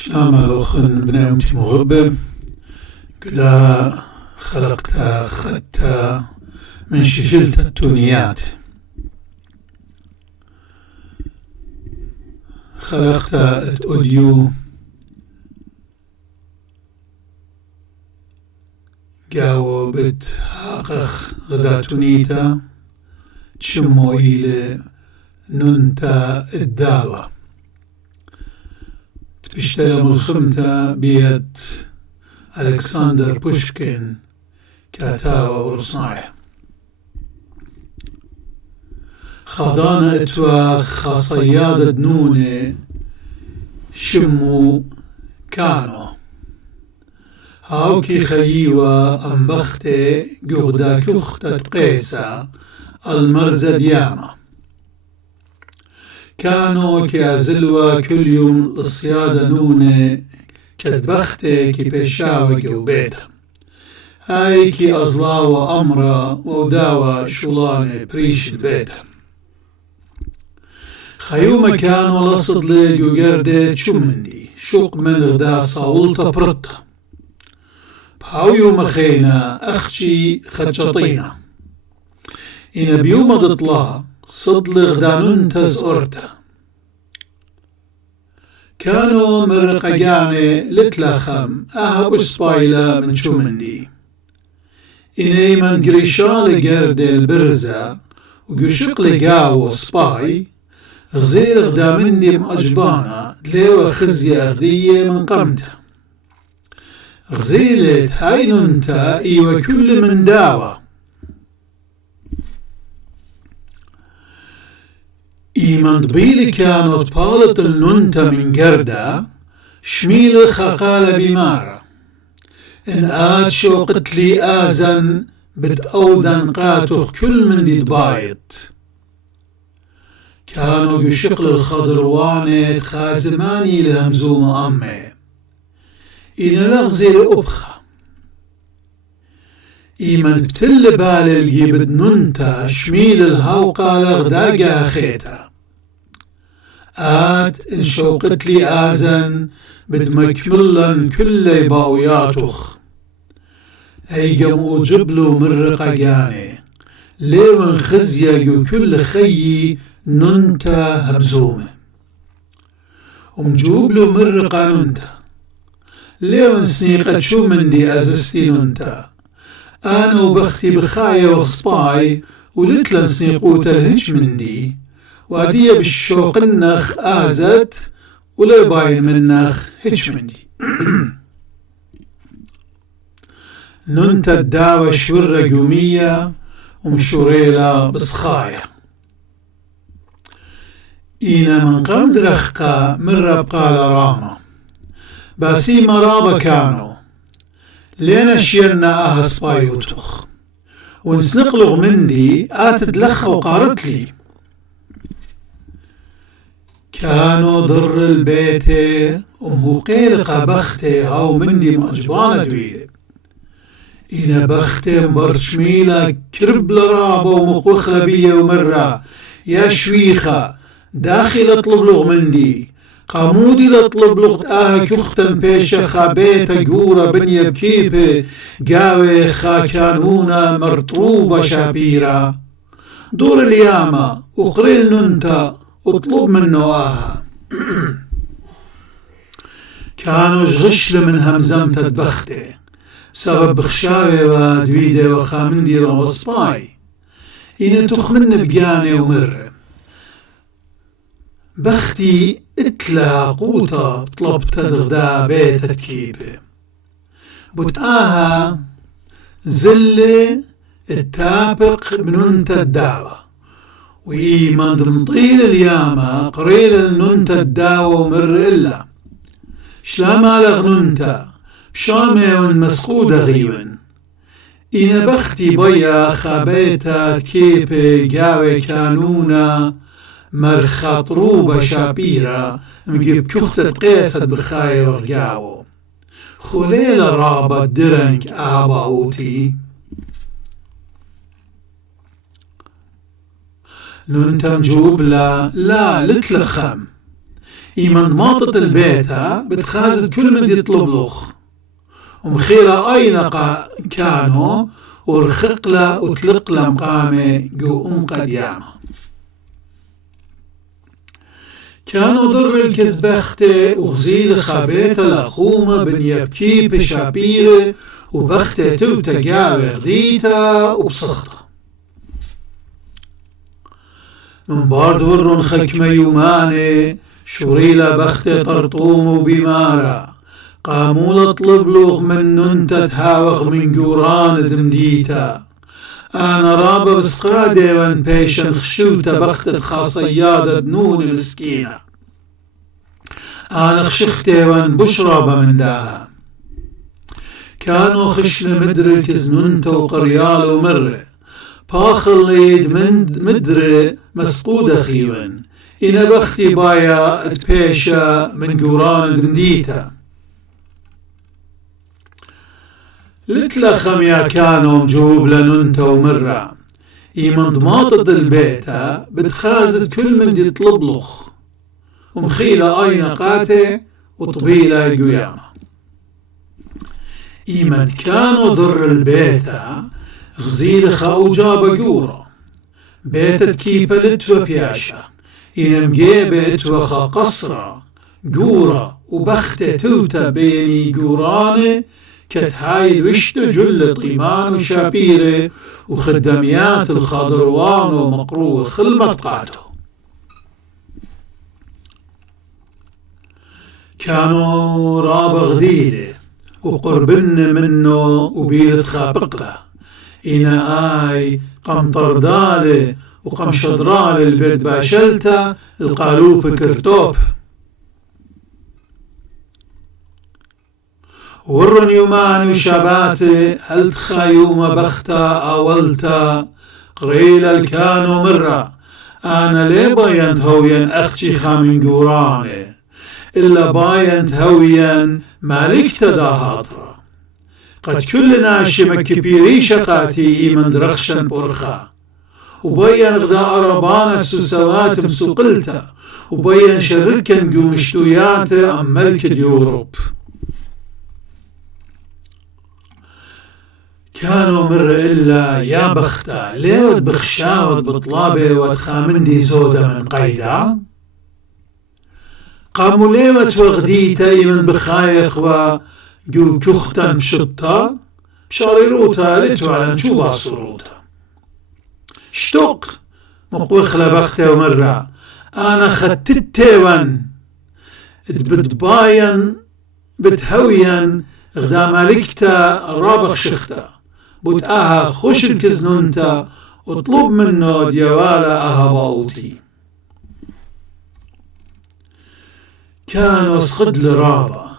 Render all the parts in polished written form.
شلام الأخن بنيمتي مغبة قدا خلقتا خدتا من ششلتا التونيات خلقتا أوديو قاو بت حاقخ غدا تونيتا تشمو إلى ننتا الداوة تبشتلم الخمتا بيت ألكسندر بوشكين كاتاوة ورصناع خاضانا اتوا خاصيادة دنوني شمو كانو هاوكي خيوة أنبختي قغدا كختة قيسة المرزة دياما كانوا كازلوا كل يوم الصيادة نوني كدبختي كي بيشاوة قوبيتا هاي كي أزلاوة أمرا وداوة شولاني بريش البيتا خيوما كانوا لصد لي قردي شمندي شوق من غدا صاولتا برتا بهاو يوم خينا أخشي خدشطينا إن بيوم ضطلا صد لغدانون تزورتا كانوا مرققاني لتلخم أها أسبايلا من شومندي إني من قريشان لقرد البرزة وقشق لقاو سباي غزيل غدامندي مأجبانا دليو خزي أغدية من قمتا غزيلت هاي ننتا إيوة كل من داوة إيمان دبيلي كانت بالت الننتا من قردة شميل خقال بمارة إن آت شوقت لي آزن بتأودن قاتخ كل من دي دبايت كانوا يشقل الخضروانت خازماني لهمزوم أمي إن لغزي لأبخة إيمان بتل بالي بدننتا شميل الهوقة لغداقا خيتا آت إن شوقت لي آزن بدمكملن كل باوياتخ أيقم أجبلو من رقاقاني ليون خزيا كل خيي ننتا همزومة ومجوبلو من رقا ننتا ليون سنيقة شو من دي أزستي ننتا أنا وبختي بخاية وصباي ولتلن سنيقوتا الهج من دي وادية بالشوق النخ آزت ولا باين من النخ هج من دي ننتا الداوة شورة قومية ومشوريلا بصخايا إنا من قمد رخقا من ربقا لراما باسي مرابا كانوا لينا شيرنا أها سبايوتخ ونسنقلغ مندي آتت لخ وقارت لي كانوا ضر البيت ومهو قيلقا بختي هاو مندي مأجبانة دويل إنا بختي مبرشميلة كرب لرابة ومقوخلة بيا ومرة يا شويخة داخل اطلب لغ مندي قامودي لطلب لغ كختن بيشة خابيتا قورة بنية بكيبة قاوي خاكانونا مرطوبة شابيرة دور اليامة وقريل ننتا اطلب منه كانوا غشل من همزمتة بختي بسبب بخشاوي ودويدة وخامندي روصباي إن تخمن بقاني ومر بختي اتلا قوطة طلبت الغدا بيت تكيبة بتآها زلة التابق بننت الدعوة وإيمان دمطيل اليامة قريل ننت الدعوة ومر إلا شلاما لغننت بشامي ونمسقودة غيون إن بختي بيا خابيتا تكيبة قاوي كانونا مرخطروبة شابيرة مجيب كختة قيسة بخاية ورقاو خليل رابط درنك آباوتي ننتم جوب لا لتلخم إيمن ماطة البيتا بتخازد كل من يطلب لخ ومخيلة أين كانوا ورخقلة وتلقلة مقامة جو قد ياما كانوا در الكزبختة وغزيل خابيت الأخومة بن يبكي بشابيرة وبختة توتا جاوي غديتا وبصخطة من بارد ورن خكمة يوماني شوريلا بختة طرطوم وبمارة قاموا لطلب لوغ من ننتا تهاوغ من جوران دمديتا أنا رابا بسقادي وان بيشن خشوتا بختة خاصيادة دنون مسكينة أنا خشختي وان بشرابة من داها كانوا خشن مدري كزننتا وقريال ومرة باخليد من مدري مسقودة خيوان إنا بختي بايا اتبيشا من جوران دمديتا لتلخم يا كانوا مجوب لننتا ومرة إيمن ضماطة البيتا بتخازد كل من يطلب لخ ومخيلة أين قاتي وطبيلة قيامة إيمن كانوا در البيتا غزيل خاو جابا جورا بيتت كيبا لتوى بياشا إنم جيبا اتوخا قصرا جورا وبختة توتا بيني جوراني كتهاي وشت جل طيمان وشابيرة وخدميات الخضروان ومقروه خلمة قاته كانوا راب غديدة وقربن منه وبيلت خابقله إنا آي قمطر دالة وقمشدرال البيت باشلتا القالوب كرتوب ورن يومان وشاباتي هل تخايوم بختا أولتا قريل الكانو مرة أنا لي باينت هوين أختي خامن قوراني إلا باينت هوين مالك تداهاترا قد كل ناشمة كبيري شقاتي إيمن درخشن برخا وبين غداء ربانة سوسوات مسوقلتا وبين شركن قومشتويات أم ملك اليوروب كانوا مر إلا يا بختا ليود بخشاود بطلابي وتخامندي زودة من قيدا قاموا ليوت وغديتا من بخايخ وجو كختا مشطة بشاريروتا لتوعلن شو باصروتا شتوق مقوخ لبختا ومرة أنا خدت تيوان بتباين بتهوين غدا مالكتا رابخ شختا بوتاها خوش الكزنونتا واطلب منه ديوالا اها باوتي كانوا صقد لرابا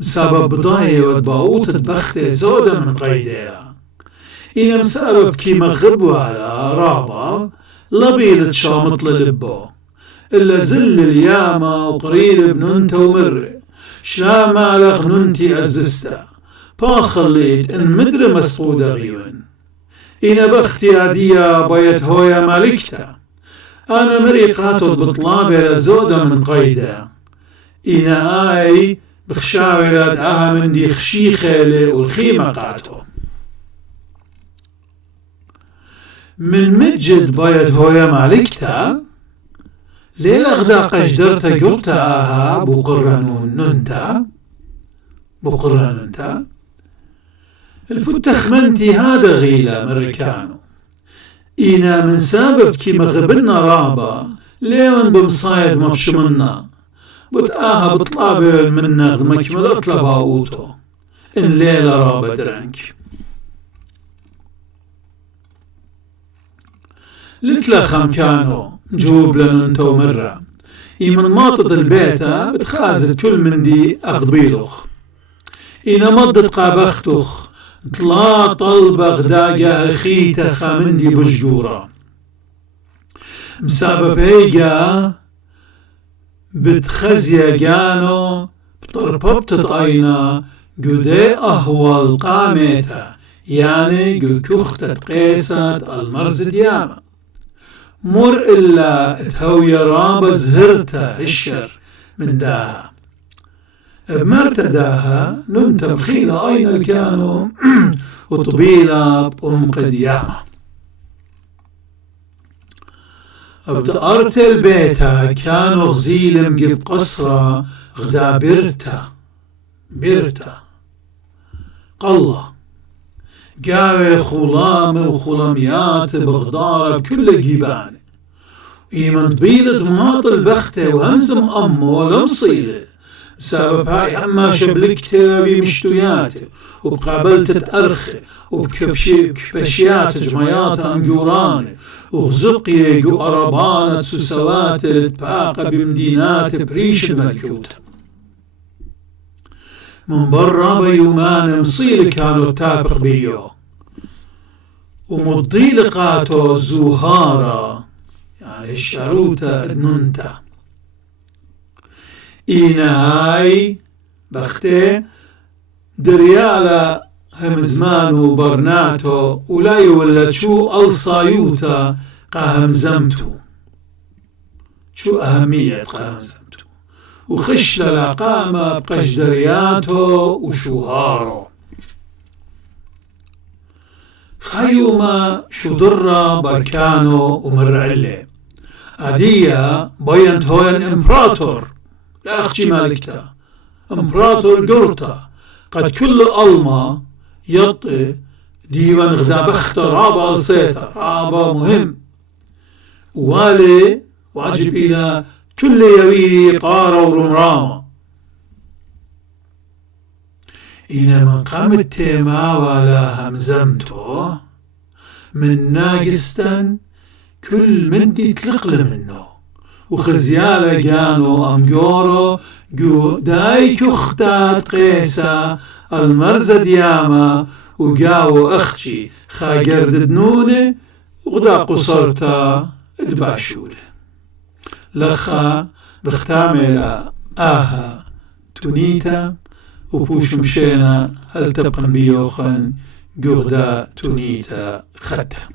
مسبب بضاية ودباوت بختة زودة من قيدها إنا مسبب كيما غبوا على رابا لبيلة شامط للبو إلا زل الياما وقريل بننتا ومر شاما لغننتي أزستا باخليت إن مدر مسقودة غيون إنا بختي عديا بايت هويا مالكتا أنا مريقاتو بطلابي لزودة من قيدة إنا آي بخشاوي لدعاها من دي خشيخة والخيمة قاتو من مجد بايت هويا مالكتا ليلة غدا قجدرتا قرتا آها بقرانون ننتا الفتخ منتي هذا غيلة مريكانو إنا من سبب كي مغبنا رابا ليون بمصايد مبشمنا بتآها بطلابي منا مكمل اطلبها اوتو إن ليلة رابا درنك لتلخم كانوا جوب لننتو مرة إيمن ماطط البيتا بتخازد كل من دي أغضبيلوخ إنا مضت قابختوخ طلا طلب غداقا خيتا خامندي بجورة مسبب هيجا بتخزيا جانو بطرببت طاينا قدي أهوال قاميتا يعني قو كختة قيسات المرز دياما مر إلا تهوي رابا زهرتا الشر من داها بمرتداها ننتم خيلة أين كانوا وطبيلة بأم قديامة ابتقرت البيتا كانوا غزيل مقب قصرة غدا برتا قلة قاوي خلام وخلاميات بغدار بكل جيبان إيمن طبيلة ضماط البختة وهمزم أمه لمصيلة بسبب هاي أما شبلكته بمشتوياته وبقابلت تأرخي وبكبشيات جميات أنجورانه وغزقية وأربانة سوسوات تباقى بمدينات بريش الملكوت من برا بيومان مصيل كانوا تابق بيو ومضيلقاتو زوهارا يعني الشاروتا ادنونتا إيناي بختي دريالا همزمانو برناتو ولا يولد شو الصايوتا قاهمزمتو شو أهمية قاهمزمتو وخش للاقامة بقشدرياتو وشوهارو خيوما شدرة بركانو ومرعلة عادية بينت هوين امبراطور لا أخشي مالكتا امبراطور قرطة قد كل ألما يطي ديوان غدا بخت رابع السيطة رابع مهم والي واجب إلى كل يويلي قارة ورمرامة إن من قام التيما ولا همزمته من ناقستن كل من دي تلقل منه وخزيالة جانو أمجورو جو دايك اختات قيسا المرزة دياما وقاو أختي خاقر دنوني وغدا قصرتا ادباشولي لخا بختامل آها تونيتا وبوش مشينا هل تبقى بيوخن قغدا تونيتا خدها